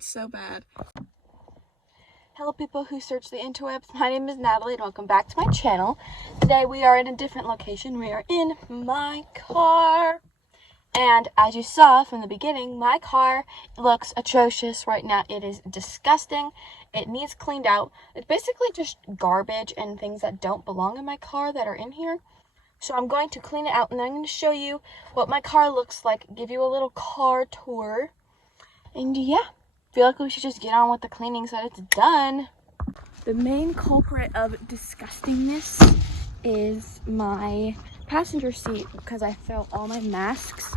It's so bad. Hello people who search the interwebs. My name is Natalie and welcome back to my channel. Today we are in a different location. We are in my car. And as you saw from the beginning, my car looks atrocious right now. It is disgusting. It needs cleaned out. It's basically just garbage and things that don't belong in my car that are in here. So I'm going to clean it out and then I'm going to show you what my car looks like, give you a little car tour. And yeah, I feel like we should just get on with the cleaning so that it's done. The main culprit of disgustingness is my passenger seat because I throw all my masks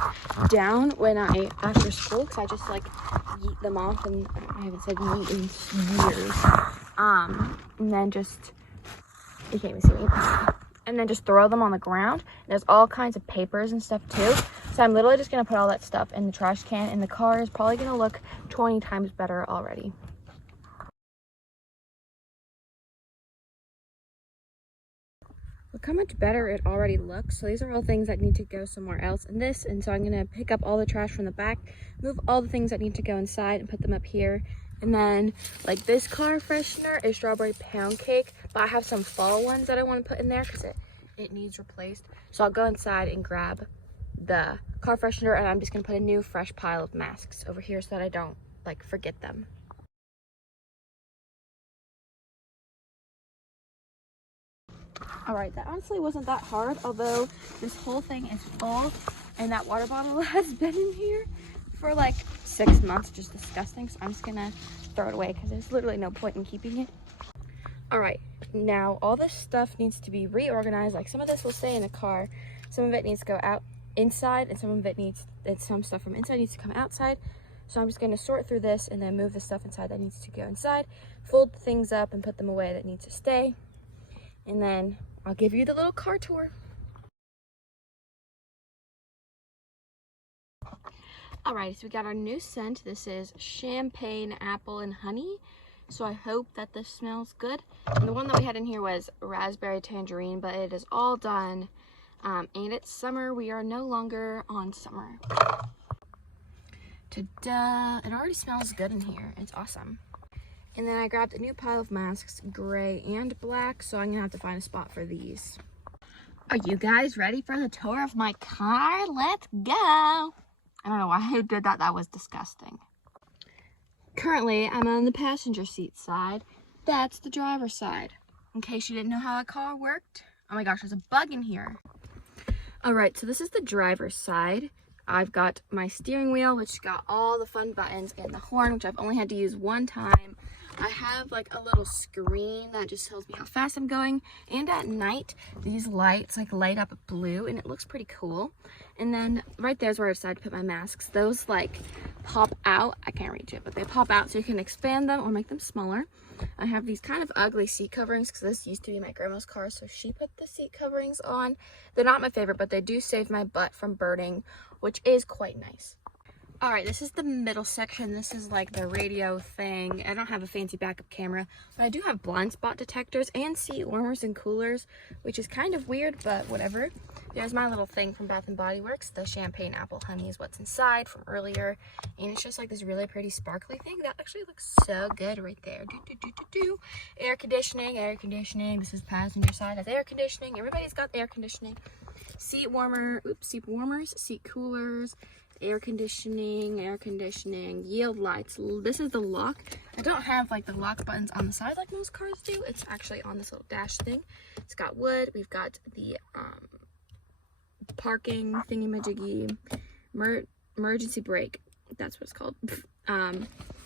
down when after school because I just like yeet them off, and I haven't said yeet in years. And then just, you can't even see me. And then just throw them on the ground. There's all kinds of papers and stuff too. So I'm literally just gonna put all that stuff in the trash can, and the car is probably gonna look 20 times better already. Look how much better it already looks. So these are all things that need to go somewhere else in this. And so I'm gonna pick up all the trash from the back, move all the things that need to go inside and put them up here. And then like this car freshener is strawberry pound cake, but I have some fall ones that I want to put in there because it needs replaced. So I'll go inside and grab the car freshener, and I'm just gonna put a new fresh pile of masks over here so that I don't like forget them. All right, that honestly wasn't that hard, although this whole thing is full and that water bottle has been in here for like 6 months, just disgusting. So I'm just gonna throw it away because there's literally no point in keeping it. All right, now all this stuff needs to be reorganized. Like some of this will stay in the car, some of it needs to go out inside, and some stuff from inside needs to come outside. So I'm just gonna sort through this and then move the stuff inside that needs to go inside, fold things up and put them away that need to stay. And then I'll give you the little car tour. Alright, so we got our new scent. This is champagne, apple, and honey. So I hope that this smells good. And the one that we had in here was raspberry tangerine, but it is all done. And it's summer. We are no longer on summer. Ta-da! It already smells good in here. It's awesome. And then I grabbed a new pile of masks, gray and black, so I'm gonna have to find a spot for these. Are you guys ready for the tour of my car? Let's go! I don't know why I did that. That was disgusting. Currently, I'm on the passenger seat side. That's the driver's side. In case you didn't know how a car worked. Oh my gosh, there's a bug in here. All right, so this is the driver's side. I've got my steering wheel, which got all the fun buttons, and the horn, which I've only had to use one time. I have like a little screen that just tells me how fast I'm going, and at night these lights like light up blue and it looks pretty cool. And then right there's where I decided to put my masks. Those like pop out. I can't reach it, but they pop out so you can expand them or make them smaller. I have these kind of ugly seat coverings because this used to be my grandma's car, so she put the seat coverings on. They're not my favorite, but they do save my butt from burning, which is quite nice. All right, this is the middle section. This is like the radio thing. I don't have a fancy backup camera, but I do have blind spot detectors and seat warmers and coolers, which is kind of weird, but whatever. There's my little thing from Bath & Body Works. The champagne apple honey is what's inside from earlier. And it's just like this really pretty sparkly thing. That actually looks so good right there. Air conditioning, air conditioning. This is passenger side has air conditioning. Everybody's got air conditioning. Seat warmers, seat coolers, air conditioning, yield lights. This is the lock. I don't have like the lock buttons on the side like most cars do. It's actually on this little dash thing. It's got wood. We've got the parking thingy-majiggy, emergency brake. That's what it's called.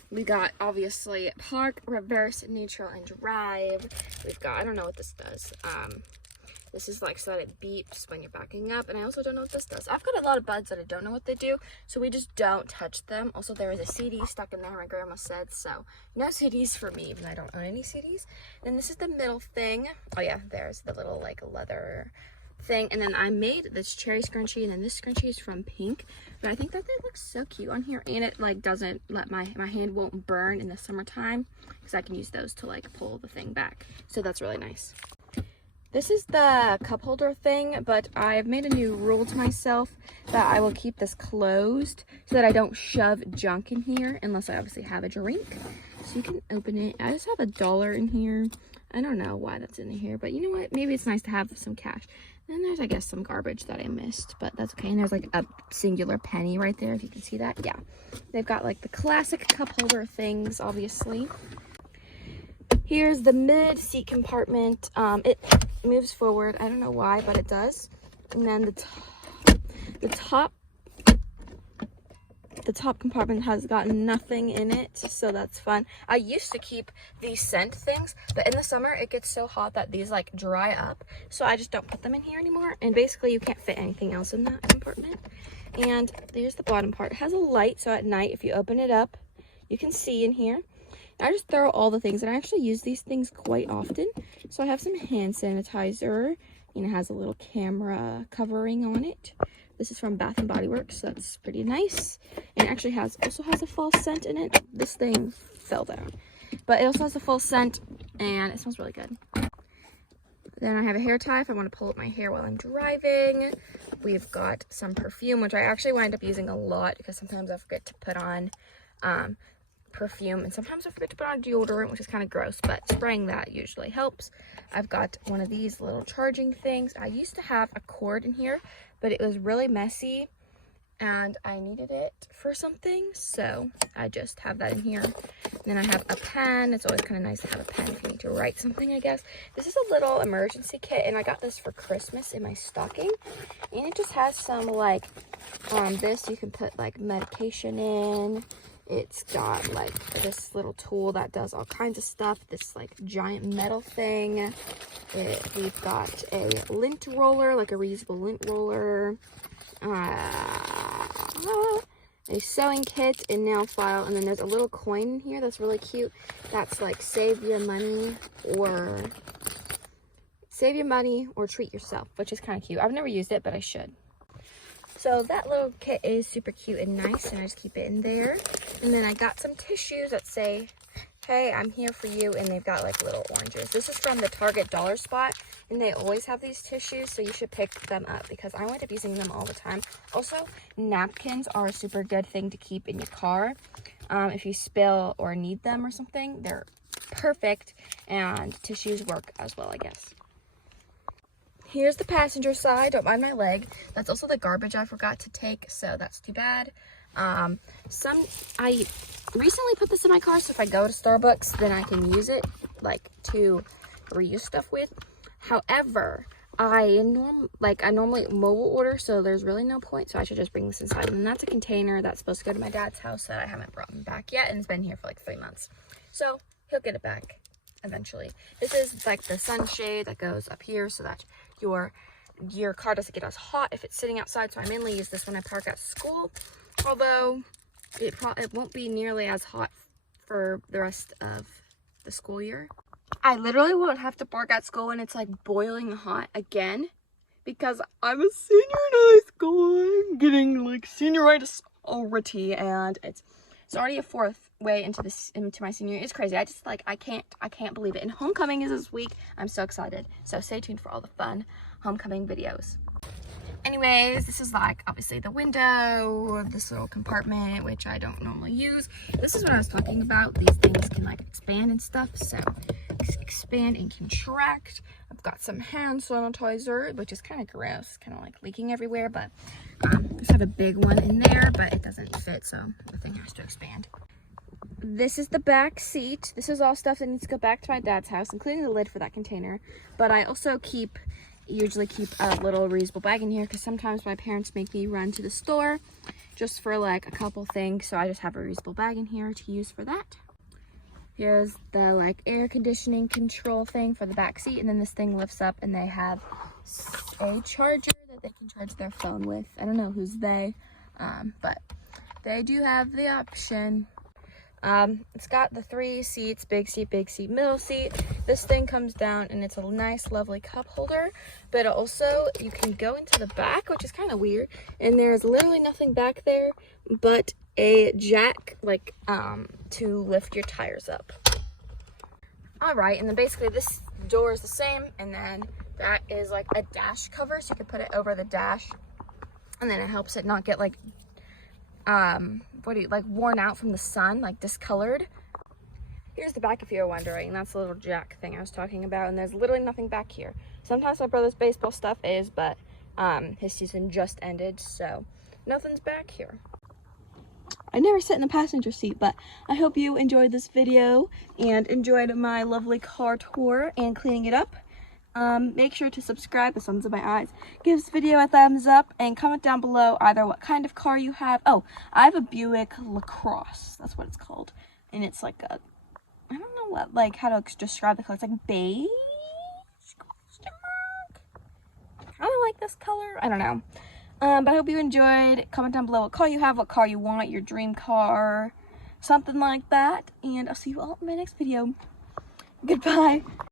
We got obviously park, reverse, neutral, and drive. We've got, I don't know what this does. This is like so that it beeps when you're backing up, and I also don't know what this does. I've got a lot of buds that I don't know what they do, so we just don't touch them. Also, there is a CD stuck in there, my grandma said, so no CDs for me, even though I don't own any CDs. Then this is the middle thing. Oh yeah, there's the little like leather thing, and then I made this cherry scrunchie, and then this scrunchie is from Pink, but I think that it looks so cute on here, and it like doesn't let my hand won't burn in the summertime because I can use those to like pull the thing back, so that's really nice. This is the cup holder thing, but I've made a new rule to myself that I will keep this closed so that I don't shove junk in here unless I obviously have a drink. So you can open it. I just have $1 in here. I don't know why that's in here, but you know what? Maybe it's nice to have some cash. Then there's, I guess, some garbage that I missed, but that's okay. And there's like a singular penny right there, if you can see that. Yeah. They've got like the classic cup holder things, obviously. Here's the mid seat compartment. It moves forward. I don't know why, but it does. And then the top compartment has got nothing in it, so that's fun. I used to keep these scent things, but in the summer it gets so hot that these like dry up, so I just don't put them in here anymore. And basically you can't fit anything else in that compartment. And there's the bottom part. It has a light, so at night if you open it up you can see in here. I just throw all the things, and I actually use these things quite often. So I have some hand sanitizer, and it has a little camera covering on it. This is from Bath and Body Works, so that's pretty nice. And it actually also has a false scent in it. This thing fell down, but it also has a false scent, and it smells really good. Then I have a hair tie if I want to pull up my hair while I'm driving. We've got some perfume, which I actually wind up using a lot because sometimes I forget to put on perfume, and sometimes I forget to put on deodorant, which is kind of gross, but spraying that usually helps. I've got one of these little charging things. I used to have a cord in here, but it was really messy and I needed it for something, so I just have that in here. And then I have a pen. It's always kind of nice to have a pen if you need to write something, I guess. This is a little emergency kit, and I got this for Christmas in my stocking, and it just has some like this you can put like medication in. It's got like this little tool that does all kinds of stuff. This like giant metal thing. We've got a lint roller, like a reusable lint roller. A sewing kit, a nail file, and then there's a little coin in here that's really cute. That's like save your money or treat yourself, which is kind of cute. I've never used it, but I should. So that little kit is super cute and nice, and I just keep it in there. And then I got some tissues that say, hey, I'm here for you, and they've got like little oranges. This is from the Target Dollar Spot, and they always have these tissues, so you should pick them up because I wind up using them all the time. Also, napkins are a super good thing to keep in your car. If you spill or need them or something, they're perfect, and tissues work as well, I guess. Here's the passenger side. Don't mind my leg. That's also the garbage I forgot to take, so that's too bad. I recently put this in my car, so if I go to Starbucks, then I can use it like to reuse stuff with. However, I normally mobile order, so there's really no point, so I should just bring this inside. And that's a container that's supposed to go to my dad's house that I haven't brought him back yet, and it's been here for like 3 months. So he'll get it back eventually. This is like the sunshade that goes up here so that your car doesn't get as hot if it's sitting outside. So I mainly use this when I park at school, although it won't be nearly as hot for the rest of the school year. I literally won't have to park at school when it's like boiling hot again, because I'm a senior in high school. I'm getting like senioritis already, and it's already a 4th way into my senior year. It's crazy. I can't believe it. And homecoming is this week. I'm so excited. So stay tuned for all the fun homecoming videos. Anyways, this is like obviously the window, this little compartment, which I don't normally use. This is what I was talking about. These things can like expand and stuff, so expand and contract. I've got some hand sanitizer, which is kind of gross, kind of like leaking everywhere, but I just have a big one in there, but it doesn't fit, so the thing has to expand. This is the back seat. This is all stuff that needs to go back to my dad's house, including the lid for that container. But I also usually keep a little reusable bag in here because sometimes my parents make me run to the store just for like a couple things. So I just have a reusable bag in here to use for that. Here's the like air conditioning control thing for the back seat. And then this thing lifts up and they have a charger that they can charge their phone with. I don't know who's they, but they do have the option. It's got the 3 seats, big seat, middle seat. This thing comes down and it's a nice, lovely cup holder, but also you can go into the back, which is kind of weird. And there's literally nothing back there but a jack, like, to lift your tires up. All right, and then basically this door is the same, and then that is like a dash cover, so you can put it over the dash, and then it helps it not get like worn out from the sun, like discolored. Here's the back if you're wondering. That's the little jack thing I was talking about, and there's literally nothing back here. Sometimes my brother's baseball stuff is, but his season just ended, so nothing's back here. I never sit in the passenger seat, but I hope you enjoyed this video and enjoyed my lovely car tour and cleaning it up. Make sure to subscribe, the sun's in my eyes. Give this video a thumbs up and comment down below either what kind of car you have. Oh, I have a Buick LaCrosse, that's what it's called. And it's like a, I don't know what, like how to describe the color. It's like beige? I don't like this color. I don't know. But I hope you enjoyed. Comment down below what car you have, what car you want, your dream car, something like that. And I'll see you all in my next video. Goodbye.